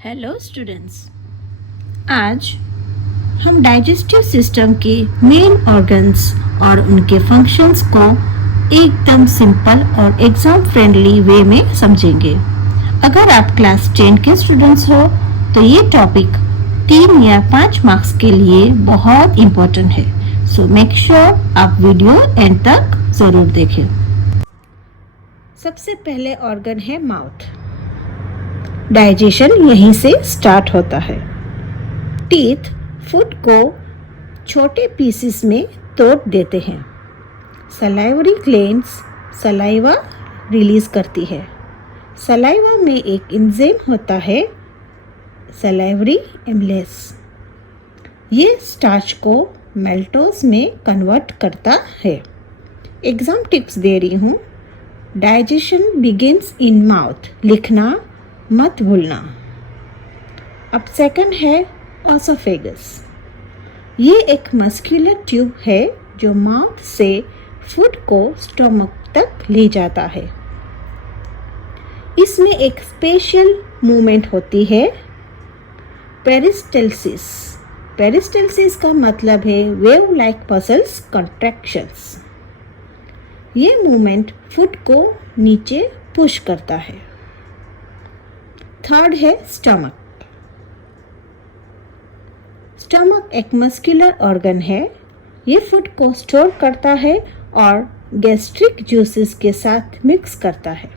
Hello students, आज हम digestive system के मेन ऑर्गन्स और उनके फंक्शंस को एकदम सिंपल और एग्जाम फ्रेंडली वे में समझेंगे। अगर आप क्लास 10 के स्टूडेंट्स हो तो ये टॉपिक 3 या 5 मार्क्स के लिए बहुत इम्पोर्टेंट है। सो मेक श्योर आप वीडियो एंड तक जरूर देखें। सबसे पहले ऑर्गन है माउथ। डाइजेशन यहीं से स्टार्ट होता है। टीथ फूड को छोटे पीसेस में तोड़ देते हैं। सलाइवरी ग्लैंड्स सलाइवा रिलीज करती है। सलाइवा में एक एंजाइम होता है, सलाइवरी एमिलेस। ये स्टार्च को मेल्टोज में कन्वर्ट करता है। एग्जाम टिप्स दे रही हूँ। डाइजेशन बिगिंस इन माउथ, लिखना मत भूलना। अब सेकंड है ऑसोफेगस। ये एक मस्कुलर ट्यूब है जो माउथ से फूड को स्टमक तक ले जाता है। इसमें एक स्पेशल मूवमेंट होती है, पेरिस्टल्सिस। पेरिस्टल्सिस का मतलब है वेव लाइक मसल्स कॉन्ट्रैक्शंस। ये मूवमेंट फूड को नीचे पुश करता है। थर्ड है स्टमक। स्टमक एक मस्कुलर ऑर्गन है। ये फूड को स्टोर करता है और गैस्ट्रिक जूसेस के साथ मिक्स करता है।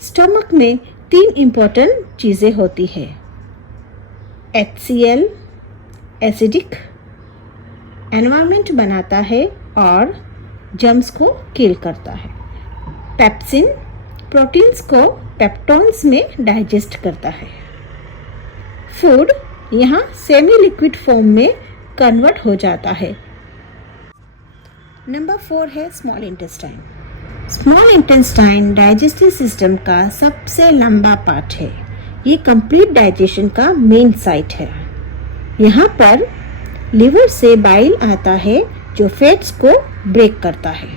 स्टमक में 3 इम्पोर्टेंट चीज़ें होती है, HCl एसिडिक एनवायरनमेंट बनाता है और जर्म्स को किल करता है। पेप्सिन प्रोटीन्स को पेप्टोन्स में डाइजेस्ट करता है। फूड यहाँ सेमी लिक्विड फॉर्म में कन्वर्ट हो जाता है। नंबर 4 है small intestine. Small intestine digestive system का सबसे लंबा पार्ट है। ये कंप्लीट डाइजेशन का मेन साइट है। यहाँ पर लिवर से बाइल आता है जो फैट्स को ब्रेक करता है।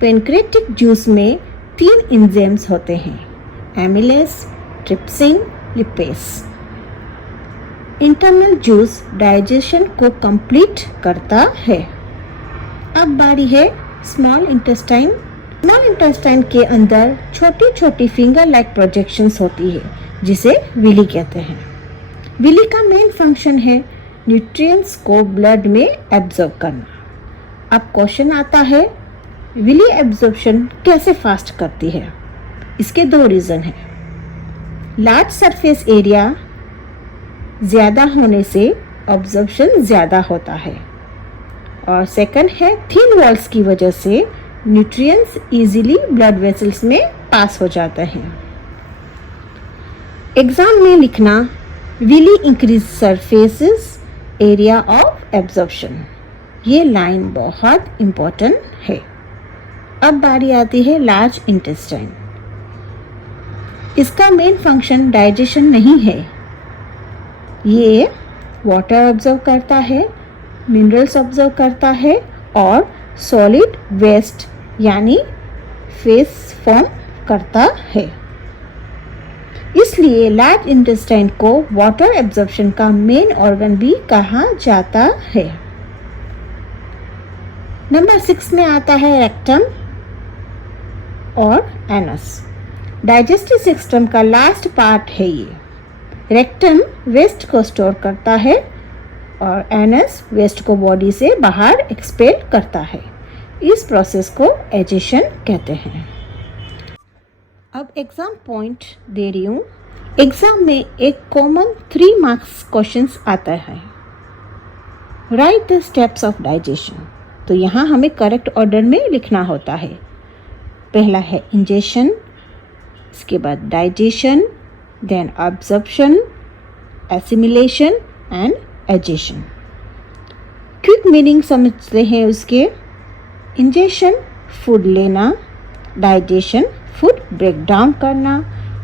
पेनक्रेटिक जूस में 3 एंजाइम्स होते हैं, amylase, trypsin, lipase. Internal juice digestion को कंप्लीट करता है। अब बारी है स्मॉल इंटेस्टाइन। स्मॉल इंटेस्टाइन के अंदर छोटी छोटी फिंगर लाइक प्रोजेक्शंस होती है जिसे विली कहते हैं। विली का मेन फंक्शन है न्यूट्रिएंट्स को ब्लड में एब्जॉर्ब करना। अब क्वेश्चन आता है, विली एब्जॉर्प्शन कैसे फास्ट करती है? इसके 2 रीज़न हैं। लार्ज सरफेस एरिया ज़्यादा होने से एब्जॉर्प्शन ज़्यादा होता है और सेकंड है थिन वॉल्स की वजह से न्यूट्रिएंट्स इजीली ब्लड वेसल्स में पास हो जाते हैं। एग्जाम में लिखना, villi increase surfaces area of absorption. ये लाइन बहुत इम्पोर्टेंट है। अब बारी आती है लार्ज इंटेस्टाइन। इसका मेन फंक्शन डाइजेशन नहीं है। ये वाटर ऑब्जर्व करता है, मिनरल्स ऑब्जर्व करता है और सॉलिड वेस्ट यानी फेस फॉर्म करता है। इसलिए लार्ज इंटेस्टाइन को वाटर एब्जॉर्प्शन का मेन ऑर्गन भी कहा जाता है। नंबर 6 में आता है रेक्टम और एनस। डाइजेस्टिव सिस्टम का लास्ट पार्ट है ये। रेक्टम वेस्ट को स्टोर करता है और एनस वेस्ट को बॉडी से बाहर एक्सपेल करता है। इस प्रोसेस को एजेशन कहते हैं। अब एग्जाम पॉइंट दे रही हूँ। एग्जाम में एक कॉमन 3 मार्क्स क्वेश्चंस आता है, right the steps of digestion. तो यहाँ हमें करेक्ट ऑर्डर में लिखना होता है। पहला है इंजेशन, इसके बाद digestion, then absorption, assimilation and egestion. Quick meaning समझते हैं उसके। इंजेशन फूड लेना, डाइजेशन फूड ब्रेक डाउन करना,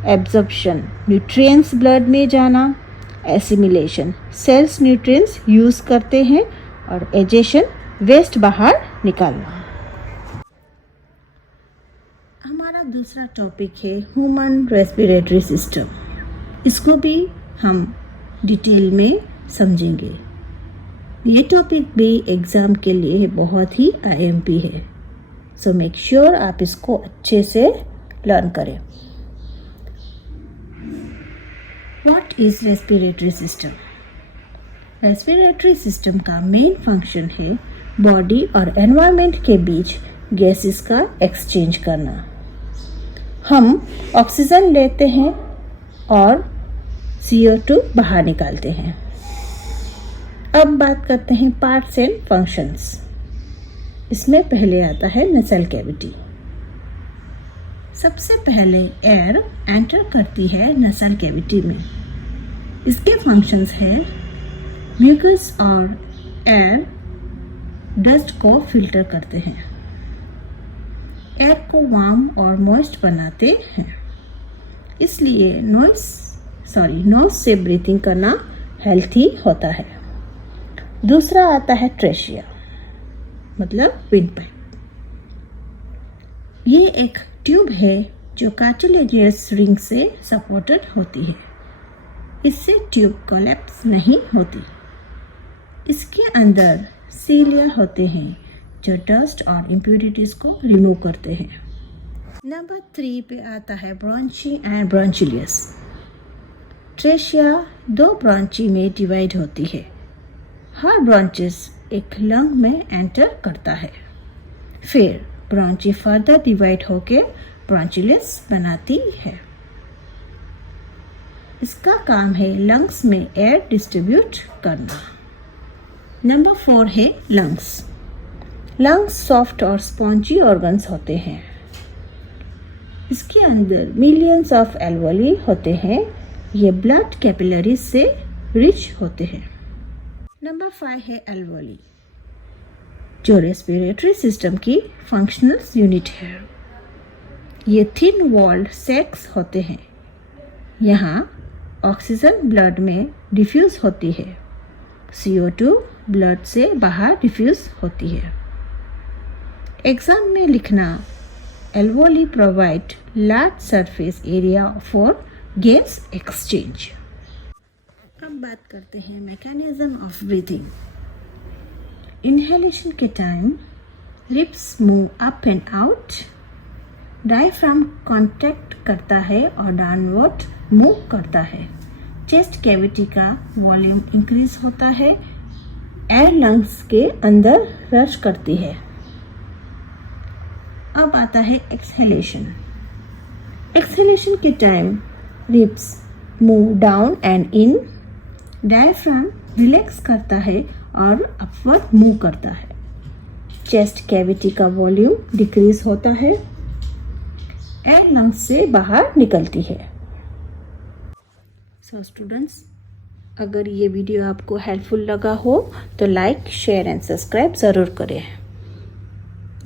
एब्जॉर्प्शन न्यूट्रिएंट्स ब्लड में जाना, एसिमिलेशन सेल्स न्यूट्रिएंट्स यूज़ करते हैं और एजेशन वेस्ट बाहर निकालना। हमारा दूसरा टॉपिक है ह्यूमन रेस्पिरेटरी सिस्टम। इसको भी हम डिटेल में समझेंगे। ये टॉपिक भी एग्ज़ाम के लिए बहुत ही IMP है, सो मेक श्योर आप इसको अच्छे से लर्न करें। What is respiratory system? Respiratory system का मेन फंक्शन है बॉडी और एनवायरनमेंट के बीच गैसेस का एक्सचेंज करना। हम ऑक्सीजन लेते हैं और CO2 बाहर निकालते हैं। अब बात करते हैं पार्ट्स एंड फंक्शंस। इसमें पहले आता है नसल कैविटी। सबसे पहले एयर एंटर करती है नसल कैविटी में। इसके फंक्शंस है म्यूकस और एयर डस्ट को फिल्टर करते हैं, एयर को वार्म और मॉइस्ट बनाते हैं, इसलिए नोज से ब्रीथिंग करना हेल्थी होता है। दूसरा आता है ट्रेशिया, मतलब विंड पाइप। ये एक ट्यूब है जो कार्टिलेजियस रिंग से सपोर्टेड होती है। इससे ट्यूब कोलैप्स नहीं होती। इसके अंदर सीलिया होते हैं जो डस्ट और इम्प्यूरिटीज को रिमूव करते हैं। नंबर 3 पे आता है ब्रोंची एंड ब्रोंचिलियस। ट्रेशिया 2 ब्रोंची में डिवाइड होती है। हर ब्रांचेस एक लंग में एंटर करता है, फिर ब्रांची फर्दर डिवाइड होकर ब्रोंचिलियस बनाती है। इसका काम है लंग्स में एयर डिस्ट्रीब्यूट करना। नंबर 4 है लंग्स। लंग्स सॉफ्ट और स्पॉन्जी ऑर्गन्स होते हैं। इसके अंदर मिलियंस ऑफ एल्वोली होते हैं। ये ब्लड कैपिलरीज से रिच होते हैं। नंबर 5 है एल्वोली, जो रेस्पिरेटरी सिस्टम की फंक्शनल यूनिट है। ये थिन वॉल्ड सैक्स होते हैं। यहाँ ऑक्सीजन ब्लड में डिफ्यूज होती है, CO2 ब्लड से बाहर डिफ्यूज होती है। एग्जाम में लिखना, alveoli provide large surface area for gas exchange. अब बात करते हैं मैकेनिज्म ऑफ ब्रीथिंग। इनहेलेशन के time lips move up and out, diaphragm contact करता है और डाउनवर्ड मूव करता है। चेस्ट कैविटी का वॉल्यूम इंक्रीज होता है, एयर लंग्स के अंदर रश करती है। अब आता है एक्सहेलेशन। एक्सहेलेशन के time lips move down and in, diaphragm relax करता है और अपवर्ड मूव करता है। चेस्ट कैविटी का वॉल्यूम डिक्रीज होता है, एयर लंग्स से बाहर निकलती है। सो स्टूडेंट्स, अगर ये वीडियो आपको हेल्पफुल लगा हो तो लाइक, शेयर एंड सब्सक्राइब ज़रूर करें।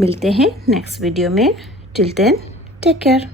मिलते हैं नेक्स्ट वीडियो में। Till then take care.